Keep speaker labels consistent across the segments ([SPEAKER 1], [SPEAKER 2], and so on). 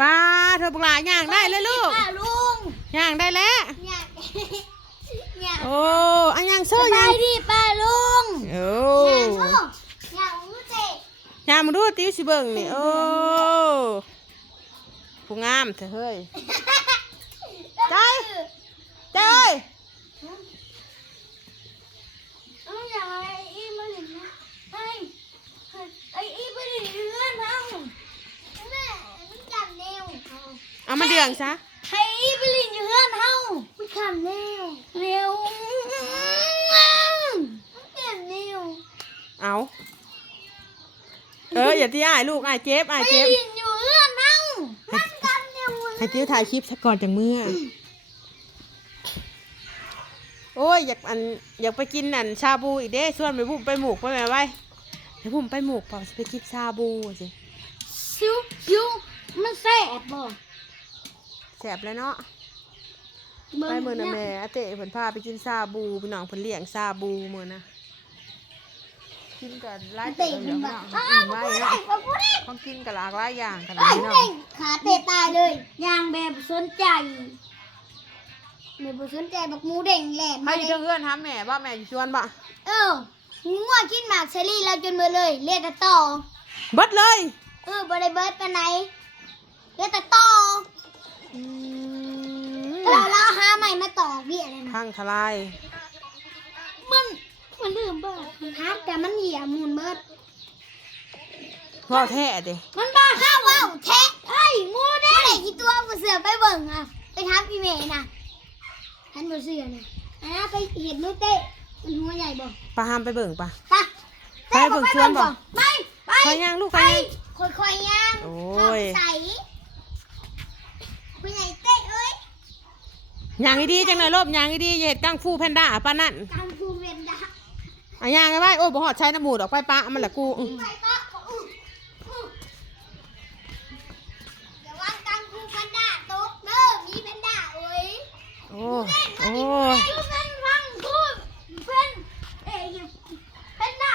[SPEAKER 1] ป้าเธอบุกหลาย่างได้เลยลูก
[SPEAKER 2] ป้าลุง
[SPEAKER 1] ย่างได้แล้ว
[SPEAKER 2] อยากอยาก
[SPEAKER 1] โอ้อันย่างโซ่
[SPEAKER 2] สบา
[SPEAKER 1] ย่าง
[SPEAKER 2] ยดีป้าลุง
[SPEAKER 1] โอ้
[SPEAKER 2] อยากลูกอยากรู้เตะ
[SPEAKER 1] ย่างมาดูติ้วสิเบิ่งนี่โอ้ผู้งามเถอะเฮ้ย ใจ เจ้ย
[SPEAKER 2] เอาอยากไอ้อีมาหลินนะไอ้ไอ้อีมาหลินเพื่อนเอาแม่มันจับแนว
[SPEAKER 1] เอามาเดืองซะ
[SPEAKER 2] ไอ้อีมาหลินเพื่อนเอามันจับแนวแนวมันจับแนว
[SPEAKER 1] เอาเอออย่าที่อ้ายลูกอ้ายเจ็บอ้าย
[SPEAKER 2] ไอ้
[SPEAKER 1] เจ็บ
[SPEAKER 2] หลินอยู่เพื่อนเอามันจับแนว
[SPEAKER 1] ให้ติ้วถ่ายคลิปซะก่อนจังเมื่อโอ้ยอยากอันอยากไปกินอันชาบูอีกเด้ส่วนไปบุ้มไปหมูกไปแม่ไว้ไปบุ้มไปหมูกเปล่าสิไปกินชาบูสิ
[SPEAKER 2] ชิวชิวมันแซ่บบ่
[SPEAKER 1] แสบแล้วเนาะไปเมื่อนะแม่อาเตะเพิ่นพาไปกินซาบูพี่น้องเพิ่นเลี้ยงซาบูมื้อนะกินกันหลาย
[SPEAKER 2] เตะ
[SPEAKER 1] เตะ
[SPEAKER 2] มั
[SPEAKER 1] เดี๋ย
[SPEAKER 2] น
[SPEAKER 1] ว
[SPEAKER 2] แบบ
[SPEAKER 1] พี่น้องกินไว้
[SPEAKER 2] อ้าวกูได้
[SPEAKER 1] เนาะ
[SPEAKER 2] กูได้
[SPEAKER 1] ของกินกันหลากหลายอย่างขนาด
[SPEAKER 2] ไอ้
[SPEAKER 1] นี้เนาะ
[SPEAKER 2] เด้งขาเตะตายเลยย่างแบบสนใจไม่บ่สนใจบักหมูเด้งแหลม
[SPEAKER 1] ให้
[SPEAKER 2] มา
[SPEAKER 1] อ
[SPEAKER 2] เล
[SPEAKER 1] ยู่
[SPEAKER 2] ย
[SPEAKER 1] เทิงเอื้อนถามแม่ว่าแม่อยู่ชวนบ่
[SPEAKER 2] เอองัวกินหมากเชอรี่แล้วจนเบื่อเลยเรียกแต่ต่อ
[SPEAKER 1] เบิดเลย
[SPEAKER 2] เออบ่ได้เบิดไปไหนเรียกแต่ต่อ
[SPEAKER 1] อืม
[SPEAKER 2] เราเราหาใหม่มาต่อเบี้ยอะไรนะ
[SPEAKER 1] พังทลาย
[SPEAKER 2] มันมันลืมเบิดฮักแต่มันเหยียบมูลเบิด
[SPEAKER 1] ว่าแท้เด้
[SPEAKER 2] มันบ้าข้าวว่าวแทะเฮ้ยงูเด้งกี่ตัวบ่เสือไปเบิ่งอะไปถามพี่เมย์น่ะท่านบ่เสือน่ะอะไปเห็นนูเต้มันหัวใหญ่บ่
[SPEAKER 1] ปลาหามไปเบิ่งปะ
[SPEAKER 2] ไป
[SPEAKER 1] ไปเบิ่งสวนบ่
[SPEAKER 2] ไปไป
[SPEAKER 1] ไปย่างลูก
[SPEAKER 2] ไป
[SPEAKER 1] ไปย่าง
[SPEAKER 2] ค่อยๆย่าง
[SPEAKER 1] โอ้ย
[SPEAKER 2] ใส่ ไปไหนเต้เอ้ย
[SPEAKER 1] ย่างให้ดีจังเลยลบย่างให้ดีอย่าเฮ็ดกังฟูแพนด้าปานนั่น
[SPEAKER 2] กังฟูเวนดา
[SPEAKER 1] อะย่างให้ไว้โอ้ยบ่ฮอดใช้น้ำหมูดอกไปปะมันละกูอื้อ
[SPEAKER 2] ไปก็อื้ออื้อเดี๋ยววางกังฟูแพนด้าตกเด้อมีแพนด้าเอ้ย
[SPEAKER 1] โอ้โอ้ย
[SPEAKER 2] เป็นกังฟูเป็นเอ้ยแพนด้า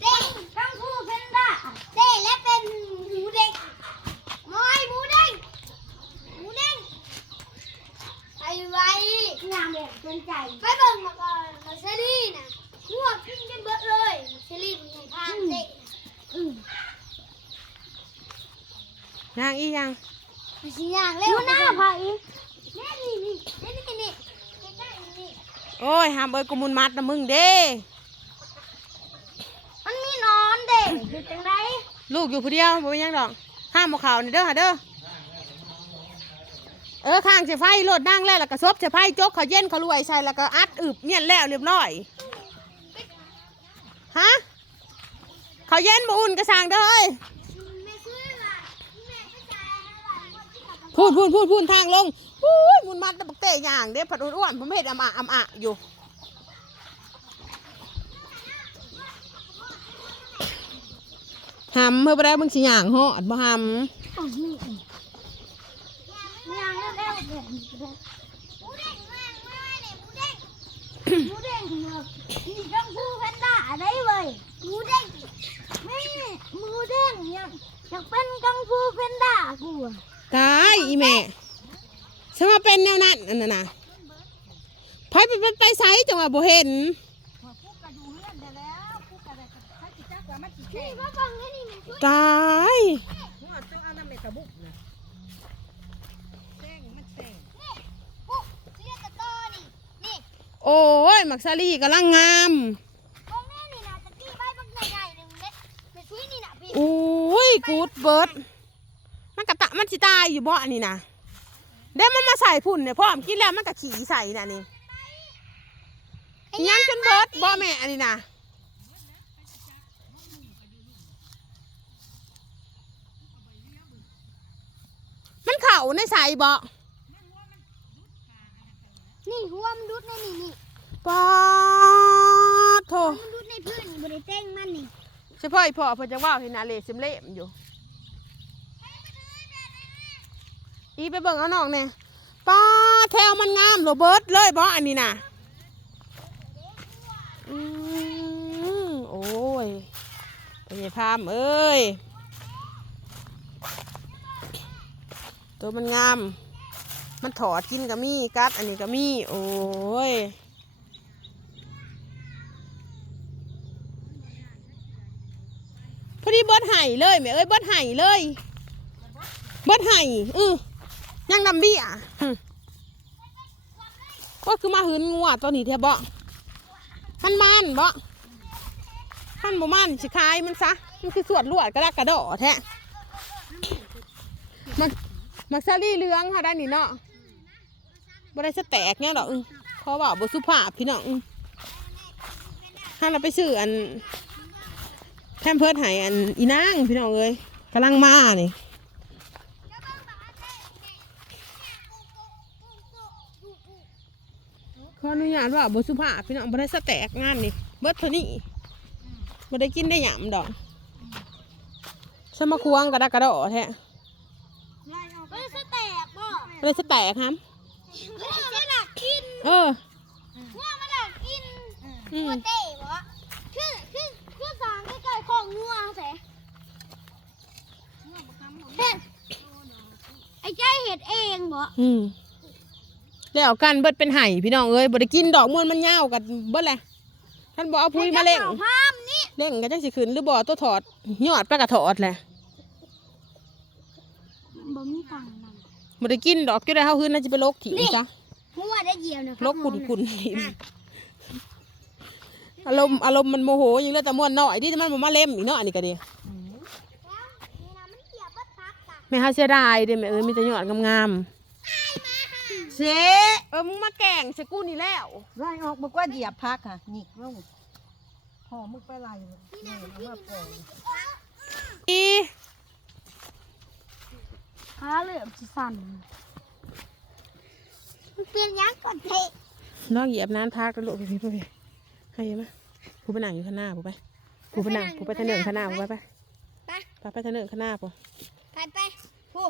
[SPEAKER 2] เด้งกังฟูแพนด้าเด้และเป็นหมูเด้งน้อยหมูเด้งหมูเด้ง ไปไว้งามแบบสนใจ ไปเบิ่งมาก่อนมาเชอรี่นะพวกกินกันเบิดเลยมาเชอรี่มีพานเตะอืม
[SPEAKER 1] ย่างอีย่าง
[SPEAKER 2] มาสิย่างเร็วหน้าไผแม่นี่นี่นี่นี่นี่ใกล้ๆนี่
[SPEAKER 1] โอ้ยห้ามเอ้ยกูมุนมัดนะมึงเด้
[SPEAKER 2] มันมีนอนเด็กอยู่จังได
[SPEAKER 1] ลูกอยู่ผู้เดียวบ่มีหยังดอกห้ามบ่เขานี่เด้อหาเด้อเออข้างเสไฟโลดนั่งแล้วแล้วก็ซบเสไฟจกเขาเย็นเขารวยใส่แล้วก็อัดอึบเมียนแล้วเรียบร้อยฮะเขาเย็นบ่อุ่นกระสังเด้อเฮ้ย
[SPEAKER 2] แม่ซื้อว่ะแม่ไปจ่ายให้หลานคนที่ขับ
[SPEAKER 1] พูดพูดพูดพูดทางลงอุ้ยมุนมัดตะบักเตะย่างเด้ผัดอ้วนผมเห็ดอ่ำอะอำอะอยู่หำเมื่อไปได้มึงสิย่างเหอดบ่หำ
[SPEAKER 2] อยางเร็วๆเดี๋ยวหมูเด้งแม่งไม่ไหวเนี่ยหมูเด้งบูเด้งครับนี่กังฟูแพนด้าได้เว้ยบูเด้งนี่หมูเด้งอยากอยากเป็นกังฟูแพนด้ากู
[SPEAKER 1] ตายอีแม่สมาเป็นแนวนั้นอันนั้นน่ะพอยไปไปไปไสจังหวะบ่เห็น
[SPEAKER 2] นี่มาฟังนี่นี่นี่
[SPEAKER 1] ตาย
[SPEAKER 2] ปุ๊บเสียตะกอนี่นี่
[SPEAKER 1] โอ้ยมักซาลีกำลังงาม
[SPEAKER 2] ตรงนี้นี่นะตะกี้ใบบักใหญ่ๆหนึ่งเม็ดเม็ดชุยนี่นะพี่
[SPEAKER 1] โอ้ยกูดเบิด มันกะตะมันสิตายอยู่บ่อันนี้นะเดี๋ยวมันมาใส่พุ่นเนี่ยพ่อมกินแล้วมันกะขี่ใส่น่ะนี่อิหยังจนเบิดบ่แม่อันนี้นะมันเข่าในใส่บ่
[SPEAKER 2] นี่หัวมันดุดในนี่นี่
[SPEAKER 1] ปอดโถ
[SPEAKER 2] มันดุดในพื้นนี่บริเต้งมันนี่
[SPEAKER 1] เฉพาะอีพ่อเพิ่นจะว่าเห็นนาเลซิมเล่มอยู่ อีไปเบิ่งเอาน้องเนี่ยป้าแถวมันงามโรเบิร์ตเลยบ่อันนี้น่ะอืมโอ้ยเป็นไงพามเอ้ยตัวมันงาม มันถอดกินก็มีกัดอันนี้ก็มีโอ้ยพอดีเบิดไห่เลยแม่เอ้ยเบิดไห่เลย เบิดไห่อือ ยังดำเบี้ยก็คือมาหืนงัวตัวนี้เทบ่มันมันบ่มันบ่มันสิคายมันซะ มันคือสวดลวดกระดักกระดอแท้มันมักซาลี่เลืองค่ะด้านนี้เนาะบ่ได้สแตกเนี่ยงดอกเพราะว่าบ่สุภาพพี่น้องถ้าเราไปซื้ออันแพมเพิร์ดหายอันอีนางพี่น้องเอ้ยกำลังมานี่ ขออนุญาตว่าบสุภาพพี่น้องบ่ได้สแตกงานนี่เบิดเท่านี้บ่ได้กินได้หยำดอกสมาควงกระดากกระดอแท้
[SPEAKER 2] ไม่ได้สแตกบ่
[SPEAKER 1] บ่ได้สแตกครับ
[SPEAKER 2] ไม่ได้จะหนักกิน
[SPEAKER 1] เออ
[SPEAKER 2] งัวมันหนักกิน
[SPEAKER 1] อื
[SPEAKER 2] งั
[SPEAKER 1] ม
[SPEAKER 2] วเต้บ่คือคือคือสางใกล้ๆของงัวแสเห็ดไอ้ใจเห็ดเองบ่
[SPEAKER 1] อืม แล้วกันเบิดเป็นไห่พี่น้องเอ้ยบ่ได้กินดอกมันมันยาวกันเบิดแหละท่านบ่เอาพุยมาเล่ง
[SPEAKER 2] พามนี่
[SPEAKER 1] เล่งก็จังสิขึ้นหรือบ่ตัวถอดยอดไปกระถอดแหละ
[SPEAKER 2] บ่มีตังค์นั่น
[SPEAKER 1] บ่ได้กินดอกจะได้เฮาคืนน่าจะไปโลกถิ่จ้ะ
[SPEAKER 2] งัวได้เหยียบนะ
[SPEAKER 1] โลกกุนกุนถิ่อารมณ์อารมณ์มันโมโหอยู่แล้วแต่ม่วนน้อยที่มันบ่มาเล่มอีกเนาะอันนี้ก็ดี
[SPEAKER 2] นี่นะมันเหยียบบัดพักกะ
[SPEAKER 1] แม่เฮาเสียดายเด้แม่เอ้ยมีแต่ยอดงาม
[SPEAKER 3] เจ๊
[SPEAKER 1] ๆเออมึงมาแกล้งใส่กูนี่แล้ว
[SPEAKER 3] ไล่ออกบอกว่าเหยียบพักค่ะหนิกลงพอมึกไปไล่เนี่ยเอามาปล่อย
[SPEAKER 1] อี
[SPEAKER 2] ขาเหลือมสิสั่นมันเปลี่ยนยังก่อนเท
[SPEAKER 1] น้องเหยียบน้ำพักแล้วลูกพี่พี่พี่ให้เยอะมั้ยกูไปนั่งอยู่ข้างหน้ากูไปกูไปนั่งกูไปทางเนินข้างหน้ากูไปไป
[SPEAKER 2] ไป
[SPEAKER 1] ไปไปทางเนินข้างหน้าปู
[SPEAKER 2] ไปไปพู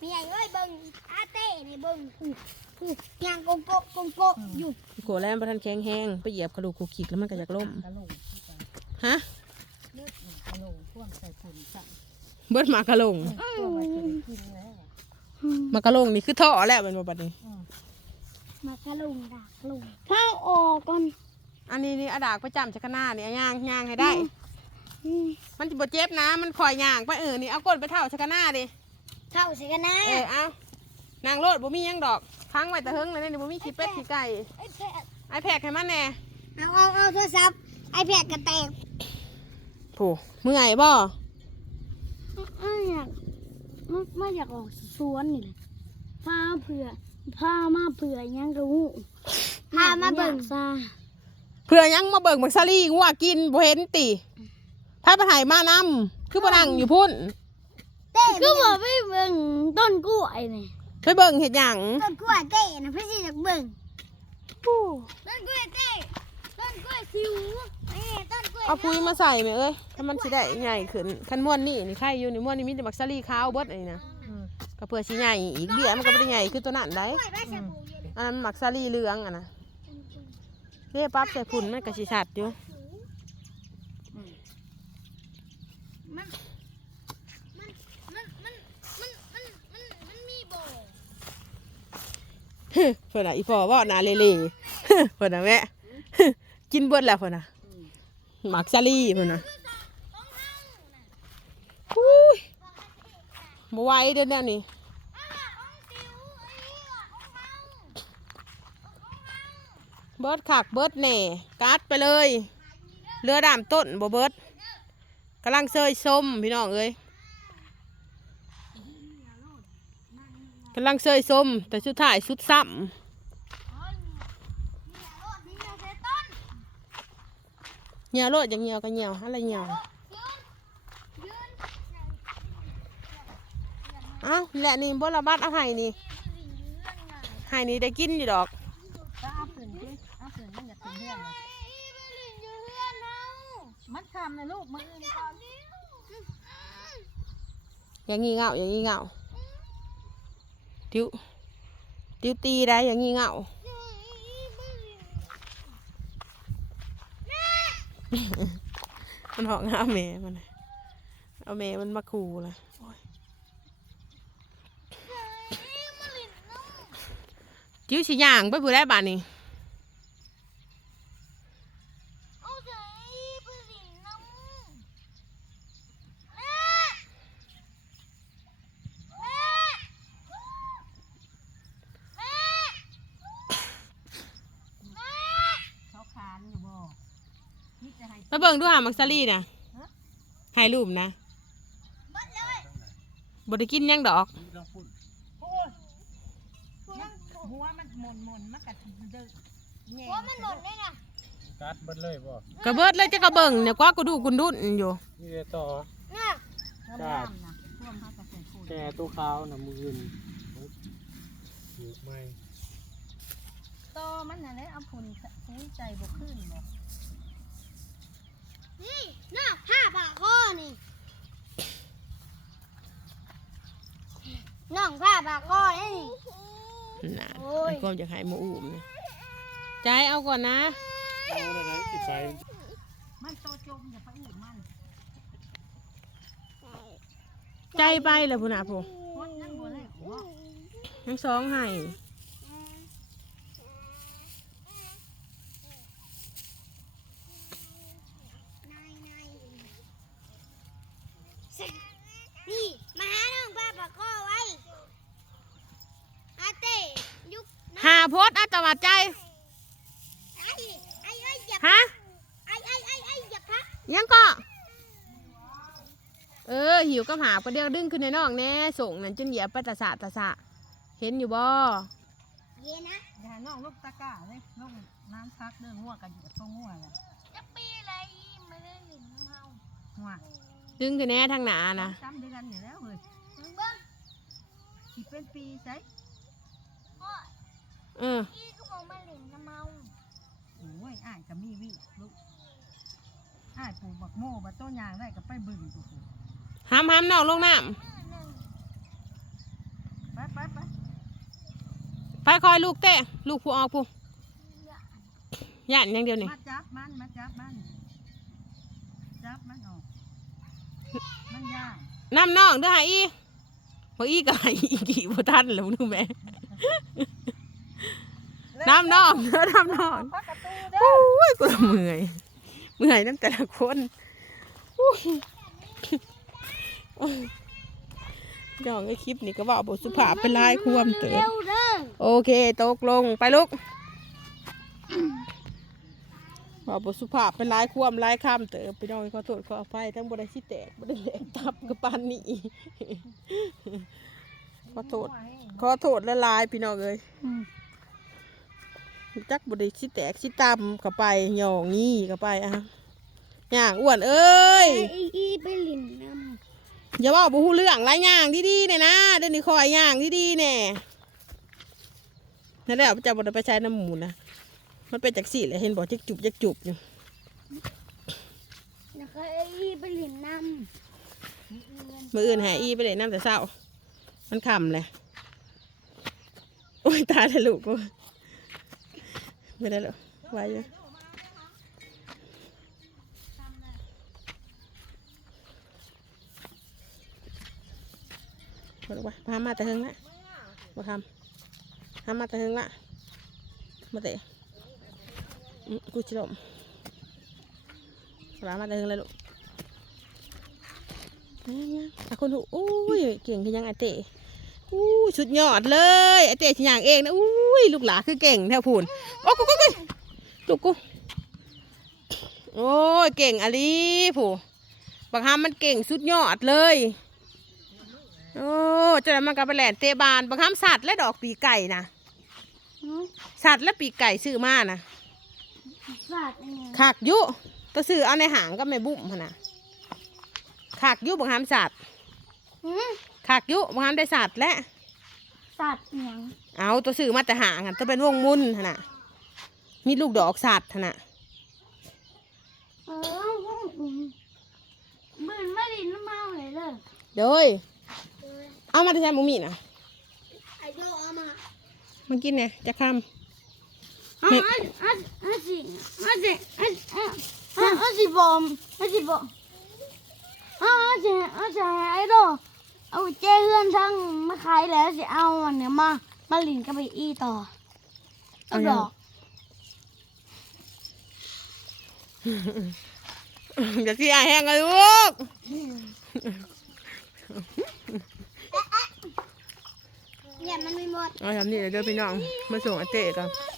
[SPEAKER 2] มีใหญ่เอ้ยเบิ่งอาเต้นี่เบิ่งพูพู ยางโกงโกะโกงโกะอยู่
[SPEAKER 1] โกแล้วมันบ่ทันแข็งแห้งไปเหยียบกระดูกกูขีกแล้วมันก็อยากล้ม
[SPEAKER 3] กระโหลกที่กัน
[SPEAKER 1] ฮะ
[SPEAKER 3] กระโหลกพ่วงใส่ฝุ่นสั่ง
[SPEAKER 1] เบิดหมากระลง
[SPEAKER 3] พ่วงไว้จะได้กินแล้ว
[SPEAKER 1] หมากระลงนี่คือท่อแล้วเป็นบ่บัดนี้
[SPEAKER 2] มากระลุงดักลุงเข้าออกก่อน
[SPEAKER 1] อันนี้นี่อาดากประจำจักรหน้านี่เอาย่างย่างให้ได้
[SPEAKER 2] อืม
[SPEAKER 1] มันจะบ่เจ็บนะ มันคอยย่างไปเออนี่เอาก้นไปเท่าจักรหน้าดิ
[SPEAKER 2] เข้าสิกันนะ
[SPEAKER 1] เออเอา นางโลดบ่มีหยังดอกพังไว้แต่เฮิงเลยนี่บ่มีขี้เป็ดขี้ไก่
[SPEAKER 2] ไอ้แพด
[SPEAKER 1] ไอแพกให้มันแน่
[SPEAKER 2] เอาเอาเอาโทรศัพท์ไอ้แพดกระแตก
[SPEAKER 1] โถูเมื่อยบ่
[SPEAKER 2] อ้าวอยากไม่ไม่อยากออกสวนนี่เลยพาเผื่อพามาเผื่อยังกระหูพามาเบิ่งซา
[SPEAKER 1] เพื่อหยังมาเบิ่งมักซาลี่งัวกินบ่เห็นติพาไปให้มานำคือบ่นั่งอยู่พุ่น
[SPEAKER 2] เต้ก็บอกไปเบิ่งต้นกล้วยนี่
[SPEAKER 1] ไปเบิ่งเฮ็ดหยัง
[SPEAKER 2] ต้นกล้วยเต้นะพี่สิอยากเบิ่งต้นกล้วยเต้ต้นกล้วยสิวนี่ต้นกล้วย
[SPEAKER 1] เอาปุ๋ยมาใส่แม่เอ้ยถ้ามันสิได้ใหญ่ขึ้นคันม่วนนี่นี่ใครอยู่นี่ม่วนนี่มีแต่มักซาลี่ขาวเบิดอันนี้นะ
[SPEAKER 3] อืม
[SPEAKER 1] ก็เพื่อสิใหญ่อีกเบี้ยมันก็บ่ได้ใหญ่คือตัวนั้นได้
[SPEAKER 2] กล้วยบ้านชาบูอยู่นี่
[SPEAKER 1] อันนั้นมักซาลี่เหลืองอะนะเรียปั๊บใส่ฝุ่นมันก็สิชัดอยู่
[SPEAKER 2] มันมันมันมันมันมันมันมันมีโบ
[SPEAKER 1] ฮึ เพิ่นน่ะอีพ่อว่านาเล่ๆเพิ่นน่ะแม่กินเบิดแล้วเพิ่นน่ะมักซาลี่เพิ่นน่ะอุ้ยบ่ไหวเด้อแนวนี้เบิดคักเบิดแหน่กัดไปเลย เรือดามต้นบ่เบิดกำลังเซยส้มพี่น้องเอ้ย กำลังเซยส้มแต่สุดท้ายสุดซ้ำเหี่ยวโลดอย่างเหี่ยวก็เหี่ยวอะไรเหี่ยวเอ้าแหละนี่บ่ระบาดเอาให้นี่ให้นี่ได้กินอยู่ดอก
[SPEAKER 3] ถ้าเอาฝืนดิเอาฝืนมันอยากถึงเรื่องนะมันคำนะลูกมืออื่นก่อน
[SPEAKER 1] อย่างงี้เงาอย่างงี้เงา ติวติวตีได้อย่างงี้เงามันหอกหน้าแม่มันเอาแม่มันมาขู่ละติวชิย่างไปผู้ได้บ้าน
[SPEAKER 2] นี่
[SPEAKER 3] บิ่
[SPEAKER 1] งดูหามักซารี่นะ
[SPEAKER 3] ฮะ
[SPEAKER 1] ให้รูปนะ
[SPEAKER 2] บัดเลย
[SPEAKER 1] บ่ได้กินหยังดอก
[SPEAKER 3] โอ้ยมันหัวมันหม่นหม่นๆมันกัดเด้อแง่
[SPEAKER 2] หัวมันหล่นได้น่ะ
[SPEAKER 4] กัดเบิดเลยบ่
[SPEAKER 1] กระเบิดเลยจะกระเบิ่งเนี่ยกว่ากูดูกุนดุนอยู่
[SPEAKER 4] นี่เลยต่อ
[SPEAKER 2] น่ะ
[SPEAKER 3] น้ำน้ำนะท่วมเขากระใส่โคน
[SPEAKER 4] แกตัวขาวน่ะมืออื่นอยู่ไหม
[SPEAKER 3] ต่อมันน่ะเลยเอาผุนผุนใจบ่ขึ้นบ่
[SPEAKER 2] นี่น่ะผ้าผ่าคอนี่น้องผ้าผ่าคอนี่
[SPEAKER 1] น่ะ
[SPEAKER 2] โอ้ย
[SPEAKER 1] มันก็จะให้หมูอุ้มนี่ใจเอาก่อนนะ
[SPEAKER 4] เอาเลยนะติดไฟ
[SPEAKER 3] มันโตจมอย่าไปอื่นมัน
[SPEAKER 1] ใจไปแล้วพุ่นน่ะผู้
[SPEAKER 3] คนยังบ่เลยหัว
[SPEAKER 1] ทั้งสองให้
[SPEAKER 2] นี่มาหาน้องผ้าผ่าคอไว้อาเต้ยุก
[SPEAKER 1] หาโพดอาตวัดใจ
[SPEAKER 2] ไอ้ไอ้ไอ้อย่า
[SPEAKER 1] ฮะ
[SPEAKER 2] ไอ้ไอ้ไอ้ไอ้อย่าพัก
[SPEAKER 1] ยังก็เออ หิวก็หาประเดี๋ยวดึงขึ้นในนอกแน่ส่งนั่นจนเหยียบไปตะสะตะสะเห็นอยู่บ่
[SPEAKER 2] เย็นนะ
[SPEAKER 3] อย่าให้น้องลูกตะกร้าเลยน้องน้ำพักเด้อหัวกันอยู่กับตัวหัวแหละ
[SPEAKER 2] จะปีอะไรมาเล่นหลินน้ำเฮา
[SPEAKER 3] หัว
[SPEAKER 1] ดึงขึ้นแน่ทางหนานะ
[SPEAKER 3] จำเดือนอยู่แล้วเฮ้ย
[SPEAKER 2] มึงเบิ้ง
[SPEAKER 3] สิเป็นปีใช่
[SPEAKER 2] พ่อ
[SPEAKER 1] เออ
[SPEAKER 2] พี่ก็มองมาหลินน้ำเฮา
[SPEAKER 3] โอ้ยอ้ายก็มีวิลูกอ้ายปลูกบักโม่บักต้นยางได้ก็ไปบึงกูกู
[SPEAKER 1] ห้ามห้ามน้องลงน้
[SPEAKER 2] หนึ่ง
[SPEAKER 3] ไปไปไปำ
[SPEAKER 1] ไปคอยลูกเต้ลูกผู้ออกผู้ย่านอย่างเดียวนี่
[SPEAKER 3] มาจับมันมาจับมันจับมันออกมันยาก
[SPEAKER 1] น้ำน้องเด้อหาอีบ่อีก็ให้อีกี่บ่ทันแล้วนึกแม่ น้ำน้องเด้อน้ำน้อง
[SPEAKER 3] พักประตูเด้
[SPEAKER 1] โอ้ยกูละเมื่อยเมื่อยน้ำแต่ละคนอุ้ยดอกไอ้คลิปนี่ก็บอกบทสุภาพเป็นลายความเติ
[SPEAKER 2] เร็
[SPEAKER 1] ม
[SPEAKER 2] วเด้อ
[SPEAKER 1] โอเคตกลงไปลูกบอกบทสุภาพเป็นลายความลายข้ามเติมไปน้องขอโทษขออภัยทั้งบริสิแตกบริเลกตับกับปานนี่ขอโทษขอโทษละลายพี่น้องเอ้ย จักบไดิสิแตกสิตำเข้าไปหย่องงี้เข้าไปอะย่างอ้วนเอ้ย
[SPEAKER 2] ไอ้อีไปหลินน้
[SPEAKER 1] อย่าบอกบูฮู้เรื่องไรย่างดีๆเนี่ยนะเดี๋ยวนี้คอยย่างดีๆเนี่ยนั่นแหละจะบไดไปใช้น้ำหมูนะมันเป็นจากสี่เลยเห็นบอกจักจุบจักจุบอยู่ำ
[SPEAKER 2] นะคะไอ้อีไปหลินน้
[SPEAKER 1] มืออื่นหาอีไปเลยน้ำแต่เศร้ามันคำเลยโอ้ยตายเลยลูกกู ไม่ได้หรอกไว้อยู่มาลูกไปพามาแต่เฮงละมาคำพามาแต่เฮงละมาเตะกูจะลมพามาแต่เฮงเลยลูกยังยังอาคนหูอุ้ยเก่งคือยังไอเตะ อู้ยสุดยอดเลยไอเตะชิยางเองนะอุ้ยลูกหลาคือเก่งแถวพูนโอ้กูกูกูลูกกูโอ้ยเก่งอะลีผู้บางฮามมันเก่งสุดยอดเลยโอ้เจะมันก็ไปแหลนเตะบานบางฮามสัตว์และดอกปีกไก่นะำสัตว์และปีกไก่ซื้อมานะ
[SPEAKER 2] สาดอันนี้
[SPEAKER 1] ขากยุตัวซื้อเอาในหางก็ไม่บุ้มหั่นนะขากยุบางฮามสัตว์
[SPEAKER 2] หืม
[SPEAKER 1] ขากยุบางฮามได้สัตว์และ
[SPEAKER 2] สาดเหนียง
[SPEAKER 1] เอาตัวสื่อมาแต่หางกันตัวเป็นวงมุนหั่นน่ะมีลูกดอกสัตว์หั่นน่ะ
[SPEAKER 2] เออมืนไม่หลินน้ำเฮาเลยเลย
[SPEAKER 1] เด้ยเอามาที่ใช้หมูมีน่ะ
[SPEAKER 2] ไอ้โดเอามา
[SPEAKER 1] มากินเนี่ยจะค
[SPEAKER 2] อะอะอะอะสิอะสิอะอะอะอะสิบอมอะสิบอมอะอะสิอะสิไอ้โด เอาเจ้เฮือนทั้งมาขายแล้วสิเอาอันเนี้ยมามาหลินกับไปอีต่อำเอาดอก
[SPEAKER 1] อย่าขี้อายแห้งเลยลูก
[SPEAKER 2] เนี่ยมันไม่หมด
[SPEAKER 1] เอาทำนี่เดี๋ยวเด้อพี่น้องมาส่งอาเต้กัน
[SPEAKER 2] เ